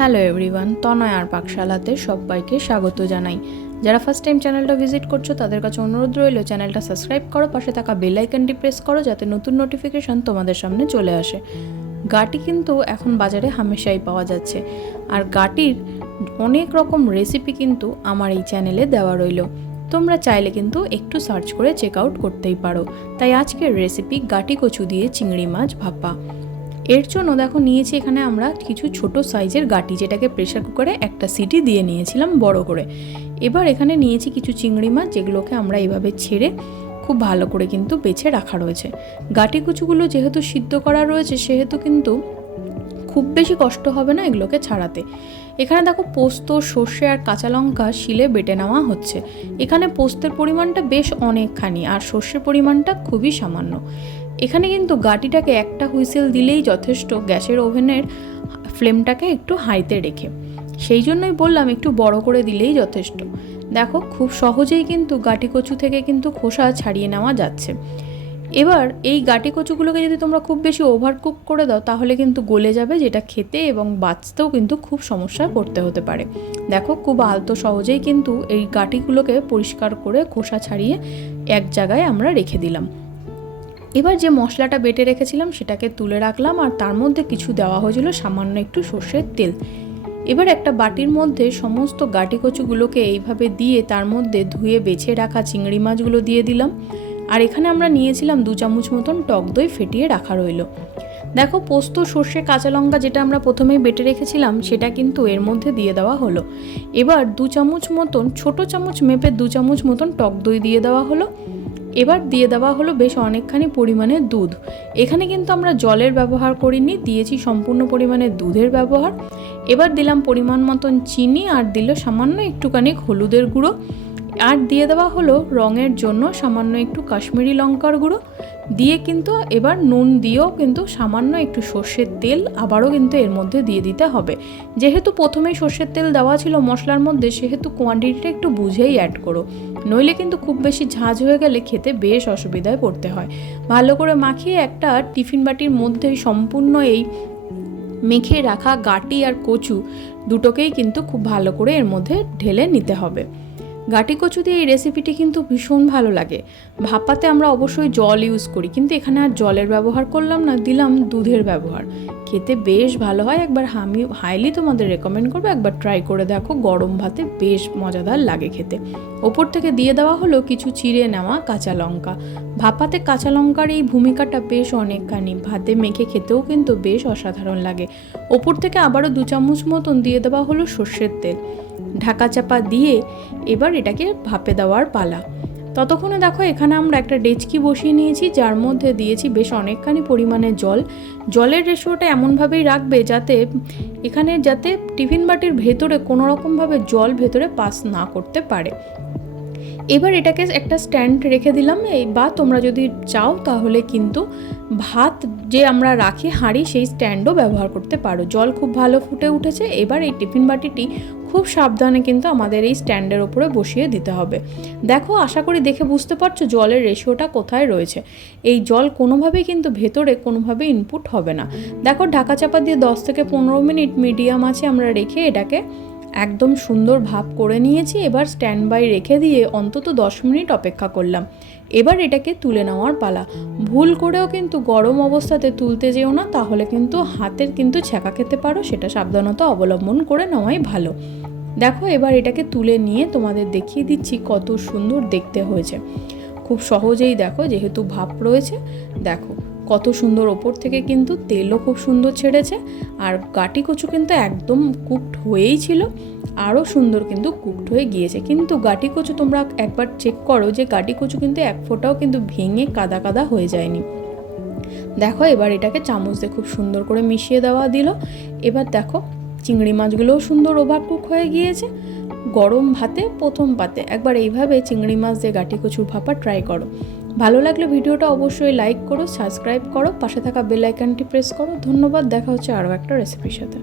Hello everyone, তনয় আর পাকশালাতে সবাইকে স্বাগত জানাই। যারা ফার্স্ট টাইম চ্যানেলটা ভিজিট করছো তাদের কাছে অনুরোধ রইল চ্যানেলটা সাবস্ক্রাইব করো, পাশে থাকা বেল আইকনটি প্রেস করো যাতে নতুন নোটিফিকেশান তোমাদের সামনে চলে আসে। গাটি কিন্তু এখন বাজারে হামেশাই পাওয়া যাচ্ছে, আর গাটির অনেক রকম রেসিপি কিন্তু আমার এই চ্যানেলে দেওয়া রইল। তোমরা চাইলে কিন্তু একটু সার্চ করে চেক আউট করতেই পারো। তাই আজকের রেসিপি গাটি কচু দিয়ে চিংড়ি মাছ ভাপা। এর জন্য দেখো নিয়েছি এখানে আমরা কিছু ছোট সাইজের গাটি, যেটাকে প্রেসার কুকারে একটা সিটি দিয়ে নিয়েছিলাম বড় করে। এবার এখানে নিয়েছি কিছু চিংড়ি মাছ, যেগুলোকে আমরা এইভাবে ছেড়ে খুব ভালো করে কিন্তু বেছে রাখা রয়েছে। গাটি কচুগুলো যেহেতু সিদ্ধ করা রয়েছে সেহেতু কিন্তু খুব বেশি কষ্ট হবে না এগুলোকে ছাড়াতে। এখানে দেখো পোস্ত, সর্ষে আর কাঁচা লঙ্কা শিলে বেটে নেওয়া হচ্ছে। এখানে পোস্তের পরিমাণটা বেশ অনেকখানি আর সর্ষের পরিমাণটা খুবই সামান্য। এখানে কিন্তু গাটিটাকে একটা হুইসেল দিলেই যথেষ্ট, গ্যাসের ওভেনের ফ্লেমটাকে একটু হাইতে রেখে। সেই জন্যই বললাম একটু বড় করে দিলেই যথেষ্ট। দেখো খুব সহজেই কিন্তু গাটি কচু থেকে কিন্তু খোসা ছাড়িয়ে নেওয়া যাচ্ছে। এবার এই গাটি কচুগুলোকে যদি তোমরা খুব বেশি ওভারকুক করে দাও তাহলে কিন্তু গলে যাবে, যেটা খেতে এবং বাঁচতেও কিন্তু খুব সমস্যায় পড়তে হতে পারে। দেখো খুব আলতো সহজেই কিন্তু এই গাটিগুলোকে পরিষ্কার করে খোসা ছাড়িয়ে এক জায়গায় আমরা রেখে দিলাম। এবার যে মশলাটা বেটে রেখেছিলাম সেটাকে তুলে রাখলাম, আর তার মধ্যে কিছু দেওয়া হয়েছিল সামান্য একটু সর্ষের তেল। এবার একটা বাটির মধ্যে সমস্ত গাটি কচুগুলোকে এইভাবে দিয়ে তার মধ্যে ধুয়ে বেছে রাখা চিংড়ি মাছগুলো দিয়ে দিলাম। আর এখানে আমরা নিয়েছিলাম 2 চামচ মতন টক দই ফেটিয়ে রাখা রইল। দেখো পোস্ত, সর্ষে, কাঁচা লঙ্কা যেটা আমরা প্রথমেই বেটে রেখেছিলাম সেটা কিন্তু এর মধ্যে দিয়ে দেওয়া হলো। এবার 2 চামচ মতন, ছোট চামচ মেপে 2 চামচ মতন টক দই দিয়ে দেওয়া হলো। এবার দিয়ে দেওয়া হলো বেশ অনেকখানি পরিমাণে দুধ। এখানে কিন্তু আমরা জলের ব্যবহার করিনি, দিয়েছি সম্পূর্ণ পরিমাণে দুধের ব্যবহার। এবার দিলাম পরিমাণ মতন চিনি, আর দিল সামান্য একটুখানি হলুদের গুঁড়ো, আর দিয়ে দেওয়া হলো রঙের জন্য সামান্য একটু কাশ্মীরি লঙ্কার গুঁড়ো দিয়ে কিন্তু এবার নুন দিয়েও কিন্তু সামান্য একটু সর্ষের তেল আবারও কিন্তু এর মধ্যে দিয়ে দিতে হবে। যেহেতু প্রথমেই সর্ষের তেল দেওয়া ছিল মশলার মধ্যে, সেহেতু কোয়ান্টিটিটা একটু বুঝেই অ্যাড করো, নইলে কিন্তু খুব বেশি ঝাঁঝ হয়ে গেলে খেতে বেশ অসুবিধায় পড়তে হয়। ভালো করে মাখিয়ে একটা টিফিন বাটির মধ্যে সম্পূর্ণ এই মেখে রাখা গাটি আর কচু দুটোকেই কিন্তু খুব ভালো করে এর মধ্যে ঢেলে নিতে হবে। গাটি কচু দিয়ে এই রেসিপিটি কিন্তু ভীষণ ভালো লাগে। ভাপাতে আমরা অবশ্যই জল ইউজ করি, কিন্তু এখানে আর জলের ব্যবহার করলাম না, দিলাম দুধের ব্যবহার। খেতে বেশ ভালো হয়, একবার আমি হাইলি তোমাদের রেকমেন্ড করবো, একবার ট্রাই করে দেখো। গরম ভাতে বেশ মজাদার লাগে খেতে। ওপর থেকে দিয়ে দেওয়া হলো কিছু চিড়ে নেওয়া কাঁচা লঙ্কা। ভাপাতে কাঁচা লঙ্কার এই ভূমিকাটা বেশ অনেকখানি, ভাতে মেখে খেতেও কিন্তু বেশ অসাধারণ লাগে। ওপর থেকে আবারও 2 চামচ মতন দিয়ে দেওয়া হলো সর্ষের তেল। ঢাকা চাপা দিয়ে এবার এটাকে ভাপে দেওয়ার পালা। ততক্ষণে দেখো এখানে আমরা একটা ডেচকি বসিয়ে নিয়েছি, যার মধ্যে দিয়েছি বেশ অনেকখানি পরিমাণে জল। জলের রেশিওটা এমনভাবেই রাখবে যাতে টিফিন বাটির ভেতরে কোনো রকমভাবে জল ভেতরে পাস না করতে পারে। এবার এটাকে একটা স্ট্যান্ড রেখে দিলাম, বা তোমরা যদি চাও তাহলে কিন্তু ভাত যে আমরা রাখি হাঁড়ি সেই স্ট্যান্ডও ব্যবহার করতে পারো। জল খুব ভালো ফুটে উঠেছে। এবার এই টিফিন বাটিটি খুব সাবধানে কিন্তু আমাদের এই স্ট্যান্ডের ওপরে বসিয়ে দিতে হবে। দেখো আশা করি দেখে বুঝতে পারছো জলের রেশিওটা কোথায় রয়েছে। এই জল কোনোভাবেই কিন্তু ভেতরে কোনোভাবে ইনপুট হবে না। দেখো ঢাকা চাপা দিয়ে 10 থেকে 15 মিনিট মিডিয়াম আছে আমরা রেখে এটাকে একদম সুন্দর ভাপ করে নিয়েছি। এবার স্ট্যান্ড বাই রেখে দিয়ে অন্তত 10 মিনিট অপেক্ষা করলাম। এবার এটাকে তুলে নেওয়ার পালা। ভুল করেও কিন্তু গরম অবস্থাতে তুলতে যেও না, তাহলে কিন্তু হাতের কিন্তু ছ্যাঁকা খেতে পারো, সেটা সাবধানতা অবলম্বন করে নেওয়াই ভালো। দেখো এবার এটাকে তুলে নিয়ে তোমাদের দেখিয়ে দিচ্ছি কত সুন্দর দেখতে হয়েছে। খুব সহজেই দেখো, যেহেতু ভাপ রয়েছে, দেখো কত সুন্দর ওপর থেকে কিন্তু তেলও খুব সুন্দর ছেড়েছে। আর গাটি কচু কিন্তু একদম কুকড হয়েই ছিল, আরও সুন্দর কিন্তু কুকড হয়ে গিয়েছে। কিন্তু গাটি কচু তোমরা একবার চেক করো যে গাটি কচু কিন্তু এক ফোঁটাও কিন্তু ভেঙে কাদা কাদা হয়ে যায়নি। দেখো এবার এটাকে চামচ দিয়ে খুব সুন্দর করে মিশিয়ে দেওয়া দিল। এবার দেখো চিংড়ি মাছগুলোও সুন্দর ওভারকুক হয়ে গিয়েছে। গরম ভাতে প্রথম পাতে একবার এইভাবে চিংড়ি মাছ দিয়ে গাটি কচুর ভাপা ট্রাই করো। ভালো লাগলে ভিডিওটা অবশ্যই লাইক করো, সাবস্ক্রাইব করো, পাশে থাকা বেল আইকনটি প্রেস করো। ধন্যবাদ। দেখা হচ্ছে আরও একটা রেসিপির সাথে।